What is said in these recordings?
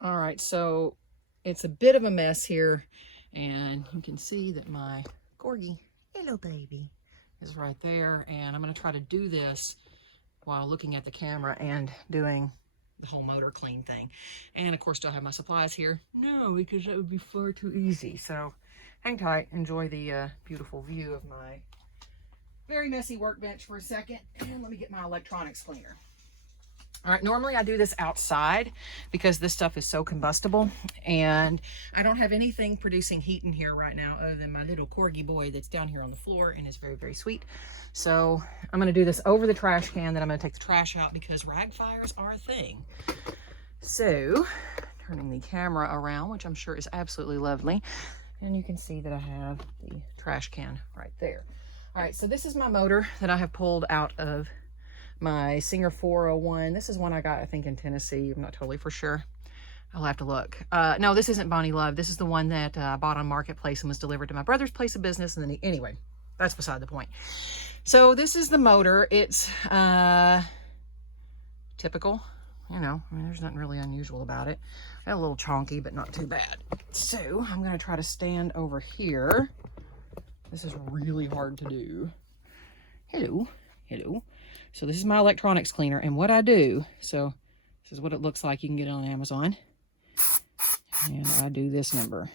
All right, so it's a bit of a mess here, and you can see that my Corgi, hello baby, is right there, and I'm going to try to do this while looking at the camera and doing the whole motor clean thing. And of course, do I have my supplies here? No, because that would be far too easy. So hang tight, enjoy the beautiful view of my very messy workbench for a second, and let me get my electronics cleaner. All right, normally I do this outside because this stuff is so combustible, and I don't have anything producing heat in here right now other than my little Corgi boy that's down here on the floor and is very, very sweet. So I'm going to do this over the trash can, then I'm going to take the trash out because rag fires are a thing. So turning the camera around, which I'm sure is absolutely lovely, and you can see that I have the trash can right there. All right, so this is my motor that I have pulled out of my Singer 401. This is one I got, I think, in Tennessee. I'm not totally for sure. I'll have to look. No, this isn't Bonnie Love. This is the one that I bought on Marketplace and was delivered to my brother's place of business. And then anyway, that's beside the point. So this is the motor. It's typical. You know, I mean, there's nothing really unusual about it. A little chonky, but not too bad. So I'm going to try to stand over here. This is really hard to do. Hello. Hello. So this is my electronics cleaner, and what I do, so this is what it looks like. You can get it on Amazon. And I do this number.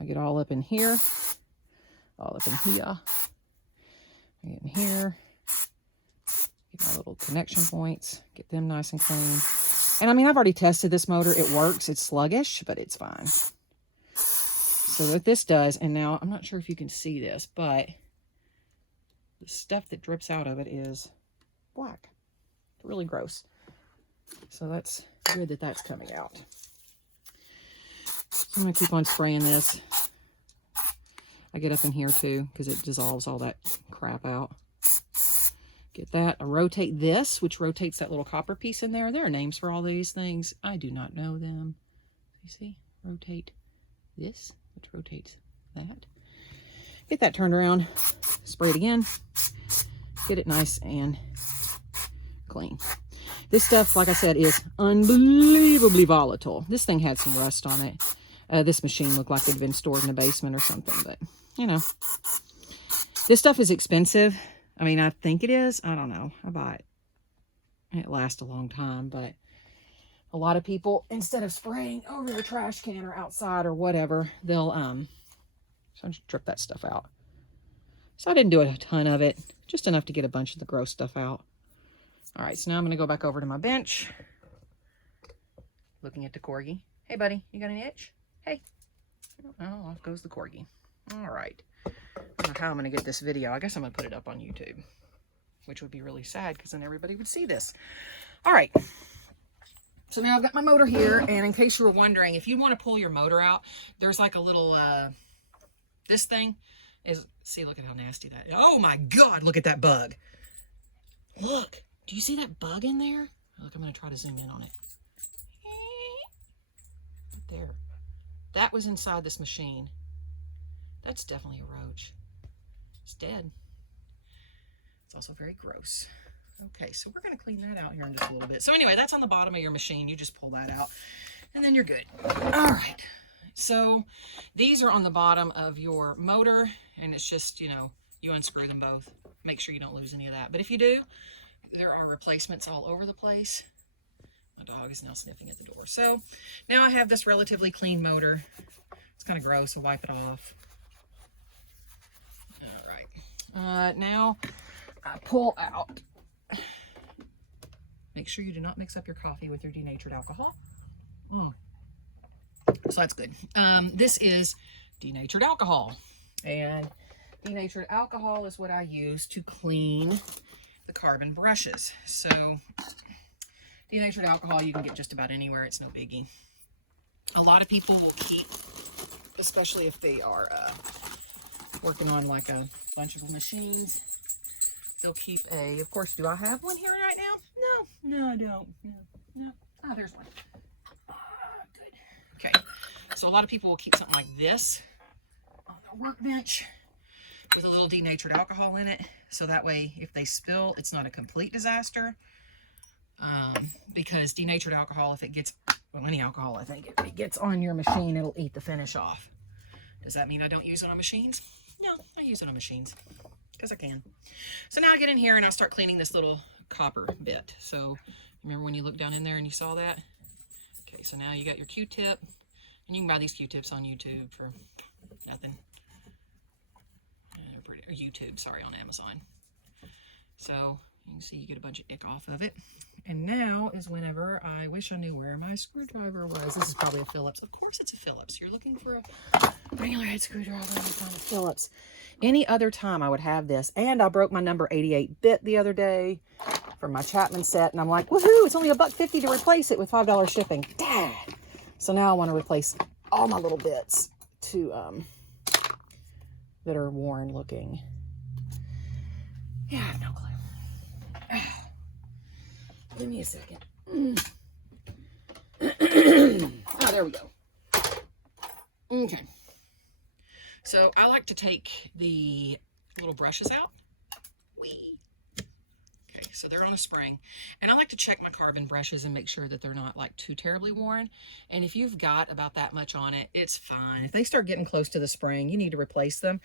I get all up in here, all up in here. I get in here, get my little connection points, get them nice and clean. And I mean, I've already tested this motor. It works. It's sluggish, but it's fine. So what this does, and now I'm not sure if you can see this, but the stuff that drips out of it is black. It's really gross. So that's good that that's coming out. So I'm going to keep on spraying this. I get up in here too because it dissolves all that crap out. Get that. I rotate this, which rotates that little copper piece in there. There are names for all these things. I do not know them. You see? Rotate this, which rotates that. Get that turned around. Spray it again. Get it nice and clean. This stuff, like I said, is unbelievably volatile. This thing had some rust on it. This machine looked like it had been stored in a basement or something, but, you know. This stuff is expensive. I mean, I think it is. I don't know. I buy it. It lasts a long time, but a lot of people, instead of spraying over the trash can or outside or whatever, they'll, so just drip that stuff out. So I didn't do a ton of it, just enough to get a bunch of the gross stuff out. All right, so now I'm going to go back over to my bench, looking at the Corgi. Hey, buddy, you got an itch? Hey. Oh, off goes the Corgi. All right. I don't know how I'm going to get this video. I guess I'm going to put it up on YouTube, which would be really sad because then everybody would see this. All right. So now I've got my motor here, and in case you were wondering, if you want to pull your motor out, there's like a little, this thing is, see, look at how nasty that is. Oh my God, look at that bug. Look, do you see that bug in there? Look, I'm going to try to zoom in on it. Right there. That was inside this machine. That's definitely a roach. It's dead. It's also very gross. Okay, so we're going to clean that out here in just a little bit. So anyway, that's on the bottom of your machine. You just pull that out, and then you're good. All right. So these are on the bottom of your motor, and it's just, you know, you unscrew them both. Make sure you don't lose any of that. But if you do, there are replacements all over the place. My dog is now sniffing at the door. So now I have this relatively clean motor. It's kind of gross, so wipe it off. All right. Now I pull out. Make sure you do not mix up your coffee with your denatured alcohol. So that's good. This is denatured alcohol. And denatured alcohol is what I use to clean the carbon brushes. So denatured alcohol you can get just about anywhere. It's no biggie. A lot of people will keep, especially if they are working on like a bunch of machines, they'll keep a, of course, do I have one here right now? No, I don't. No. Oh, there's one. Good. Okay. So a lot of people will keep something like this on their workbench with a little denatured alcohol in it. So that way, if they spill, it's not a complete disaster. because denatured alcohol, if it gets, well, any alcohol, I think, if it gets on your machine, it'll eat the finish off. Does that mean I don't use it on machines? No, I use it on machines because I can. So now I get in here and I start cleaning this little copper bit. So remember when you looked down in there and you saw that? Okay, so now you got your Q-tip, and you can buy these Q-tips on YouTube for nothing. Or YouTube, sorry, on Amazon. So you can see you get a bunch of ick off of it. And now is whenever I wish I knew where my screwdriver was. This is probably a Phillips. Of course it's a Phillips. You're looking for a regular head screwdriver and you find a Phillips. Any other time I would have this. And I broke my number 88 bit the other day for my Chapman set. And I'm like, woohoo, it's only $1.50 to replace it with $5 shipping. Dad. So now I want to replace all my little bits to that are worn looking. Yeah, I have no clue. Give me a second. Oh, there we go. Okay. So I like to take the little brushes out. Whee! Okay, so they're on a spring. And I like to check my carbon brushes and make sure that they're not like too terribly worn. And if you've got about that much on it, it's fine. If they start getting close to the spring, you need to replace them.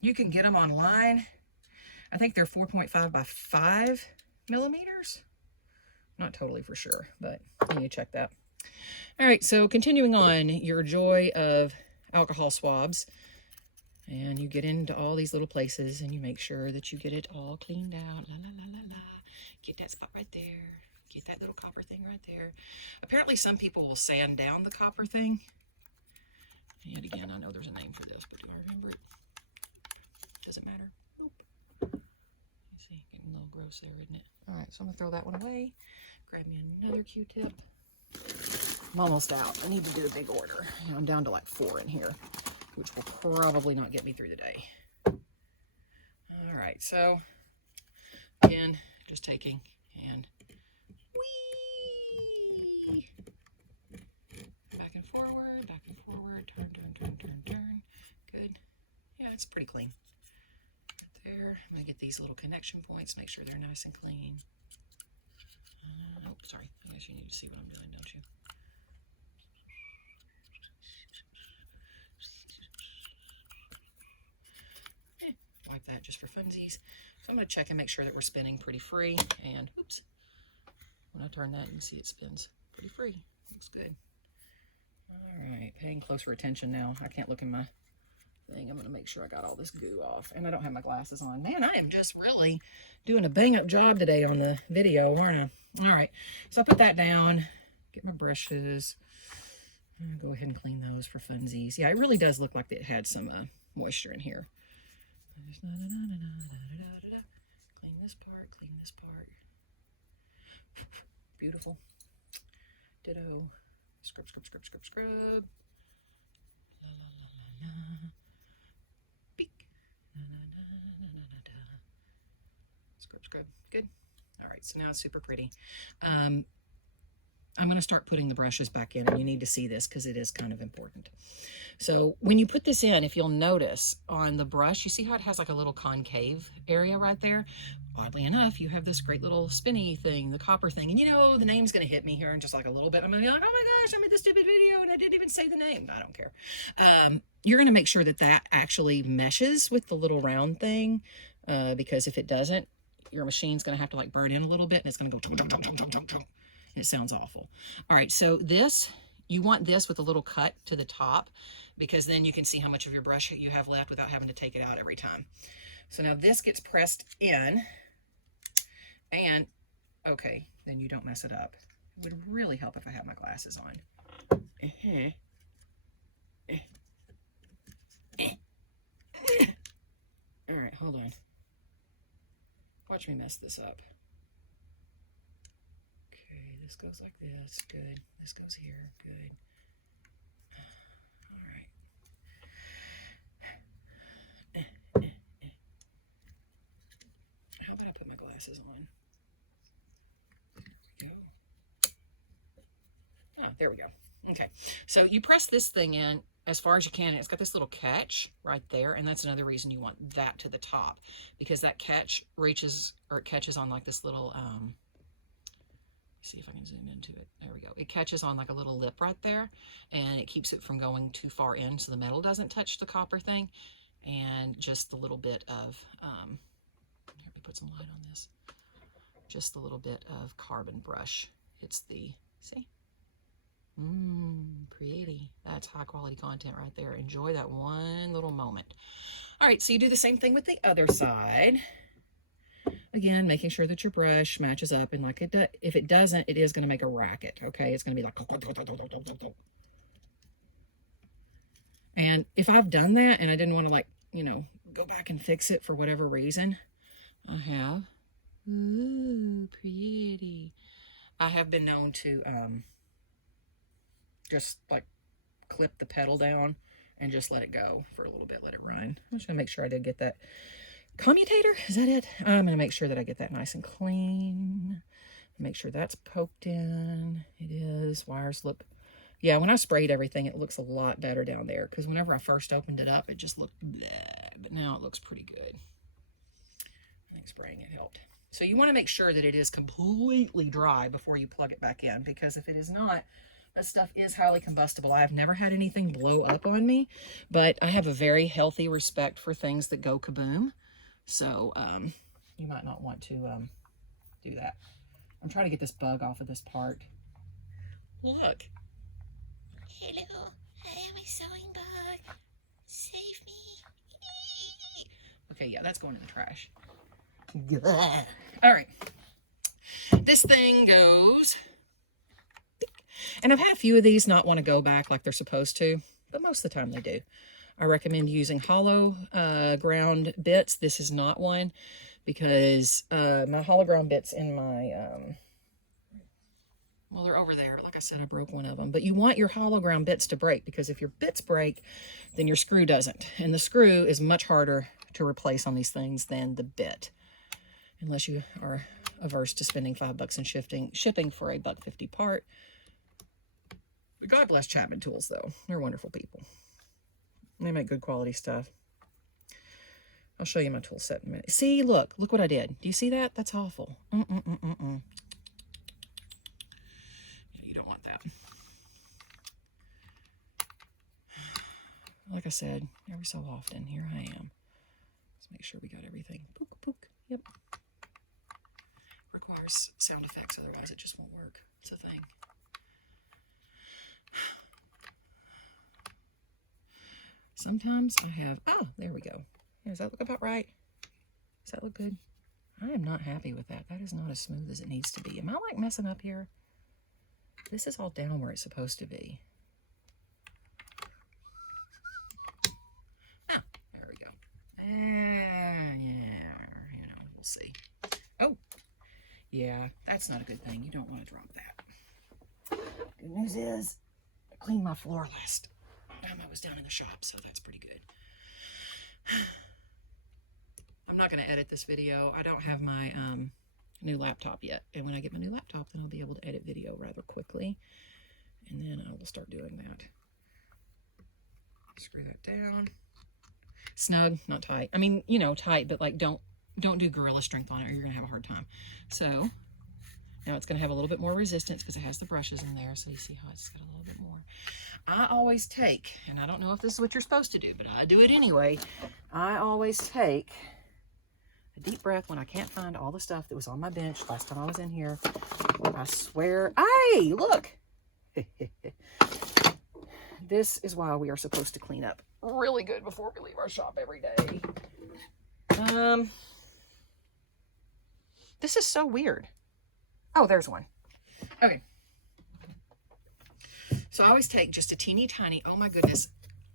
You can get them online. I think they're 4.5 by 5 millimeters. Not totally for sure, but you need to check that. All right, so continuing on, your joy of alcohol swabs. And you get into all these little places and you make sure that you get it all cleaned out. La, la, la, la, la. Get that spot right there. Get that little copper thing right there. Apparently some people will sand down the copper thing. And yet again, I know there's a name for this, but do I remember it? Does it matter? Nope. You see, getting a little gross there, isn't it? All right, so I'm gonna throw that one away. Grab me another Q-tip. I'm almost out. I need to do a big order. You know, I'm down to like 4 in here, which will probably not get me through the day. All right, so again, just taking and whee! Back and forward, turn, turn, turn, turn, turn. Good. Yeah, it's pretty clean. Right there. I'm gonna get these little connection points, make sure they're nice and clean. Oh, sorry. I guess you need to see what I'm doing, don't you? Wipe that just for funsies. So I'm going to check and make sure that we're spinning pretty free. And oops, when I turn that, you can see it spins pretty free. Looks good. All right, paying closer attention now. I can't look in my thing. I'm going to make sure I got all this goo off. And I don't have my glasses on. Man, I am just really doing a bang-up job today on the video, aren't I? All right, so I put that down, get my brushes. I'll go ahead and clean those for funsies. Yeah, it really does look like it had some moisture in here. Clean this part, clean this part. Beautiful. Ditto. Scrub, scrub, scrub, scrub, scrub. La, la, la, la, la. Beak. Na, na, na, na, na, na, na. Scrub, scrub. Good. All right, so now it's super pretty. I'm going to start putting the brushes back in, and you need to see this because it is kind of important. So when you put this in, if you'll notice on the brush, you see how it has like a little concave area right there? Oddly enough, you have this great little spinny thing, the copper thing. And you know, the name's going to hit me here in just like a little bit. I'm going to be like, oh my gosh, I made this stupid video and I didn't even say the name. I don't care. You're going to make sure that that actually meshes with the little round thing because if it doesn't, your machine's going to have to like burn in a little bit and it's going to go chunk, chunk, chunk, chunk, chunk, chunk. It sounds awful. All right, so this, you want this with a little cut to the top because then you can see how much of your brush you have left without having to take it out every time. So now this gets pressed in and, okay, then you don't mess it up. It would really help if I had my glasses on. All right, hold on. Watch me mess this up. This goes like this, good. This goes here, good. All right. How about I put my glasses on? There we go. Oh, there we go. Okay, so you press this thing in as far as you can. And it's got this little catch right there, and that's another reason you want that to the top because that catch reaches or it catches on like this little See if I can zoom into it. There we go. It catches on like a little lip right there, and it keeps it from going too far in so the metal doesn't touch the copper thing. And just a little bit of, here, let me put some light on this. Just a little bit of carbon brush. It's the, see? Pretty. That's high quality content right there. Enjoy that one little moment. All right, so you do the same thing with the other side. Again, making sure that your brush matches up, and like if it doesn't, it is going to make a racket, okay? It's going to be like... And if I've done that and I didn't want to, like, you know, go back and fix it for whatever reason, I have. Ooh, pretty. I have been known to just like clip the pedal down and just let it go for a little bit, let it run. I'm just gonna make sure I did get that commutator. Is that it? I'm gonna make sure that I get that nice and clean. Make sure that's poked in. It is. Wires look, yeah, when I sprayed everything, it looks a lot better down there, because whenever I first opened it up, it just looked bleh, but now it looks pretty good. I think spraying it helped. So you want to make sure that it is completely dry before you plug it back in, because if it is not, that stuff is highly combustible. I have never had anything blow up on me, but I have a very healthy respect for things that go kaboom. So you might not want to do that. I'm trying to get this bug off of this part. Look. Hello, I am a sewing bug. Save me. Okay, yeah, that's going in the trash. All right. This thing goes. And I've had a few of these not want to go back like they're supposed to, but most of the time they do. I recommend using hollow ground bits. This is not one, because my hollow ground bits in my, well, they're over there. Like I said, I broke one of them. But you want your hollow ground bits to break, because if your bits break, then your screw doesn't. And the screw is much harder to replace on these things than the bit, unless you are averse to spending $5 in shipping for a $1.50 part. But God bless Chapman Tools, though. They're wonderful people. They make good quality stuff. I'll show you my tool set in a minute. See, look what I did. Do you see that? That's awful. You don't want that. Like I said, every so often, here I am. Let's make sure we got everything. Pook, pook. Yep. Requires sound effects, otherwise it just won't work. It's a thing. Sometimes I have, oh, there we go. Does that look about right? Does that look good? I am not happy with that. That is not as smooth as it needs to be. Am I like messing up here? This is all down where it's supposed to be. Ah, there we go. Yeah, you know, we'll see. Oh, yeah, that's not a good thing. You don't want to drop that. Good news is, I cleaned my floor last time I was down in the shop, so that's pretty good. I'm not going to edit this video. I don't have my new laptop yet, and when I get my new laptop, then I'll be able to edit video rather quickly, and then I will start doing that. Screw that down. Snug, not tight. I mean, you know, tight, but like don't do gorilla strength on it, or you're gonna have a hard time. So now it's gonna have a little bit more resistance because it has the brushes in there. So you see how it's got a little bit more. I always take, and I don't know if this is what you're supposed to do, but I do it anyway. I always take a deep breath when I can't find all the stuff that was on my bench last time I was in here. I swear, hey, look. This is why we are supposed to clean up really good before we leave our shop every day. This is so weird. Oh, there's one. Okay. So I always take just a teeny tiny, oh my goodness,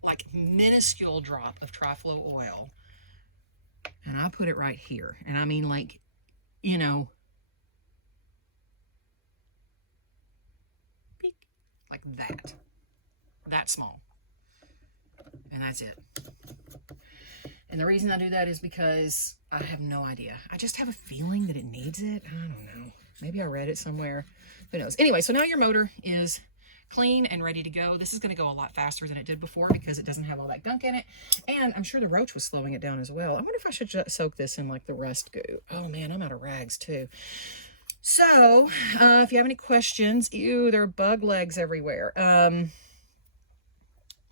like minuscule drop of Triflo oil. And I put it right here. And I mean, like, you know, like that. That small. And that's it. And the reason I do that is because I have no idea. I just have a feeling that it needs it. I don't know. Maybe I read it somewhere. Who knows? Anyway, so now your motor is clean and ready to go. This is going to go a lot faster than it did before because it doesn't have all that gunk in it. And I'm sure the roach was slowing it down as well. I wonder if I should soak this in like the rust goo. Oh man, I'm out of rags too. So, if you have any questions, ew, there are bug legs everywhere. I'm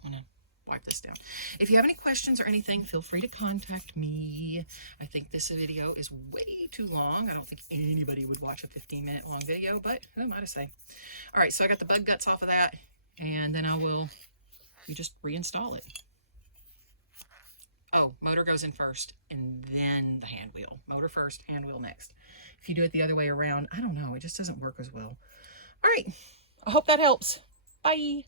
gonna wipe this down. If you have any questions or anything, feel free to contact me. I think this video is way too long. I don't think anybody would watch a 15-minute long video, but who am I to say? All right, so I got the bug guts off of that, and then you just reinstall it. Oh, motor goes in first, and then the hand wheel. Motor first, hand wheel next. If you do it the other way around, I don't know. It just doesn't work as well. All right. I hope that helps. Bye.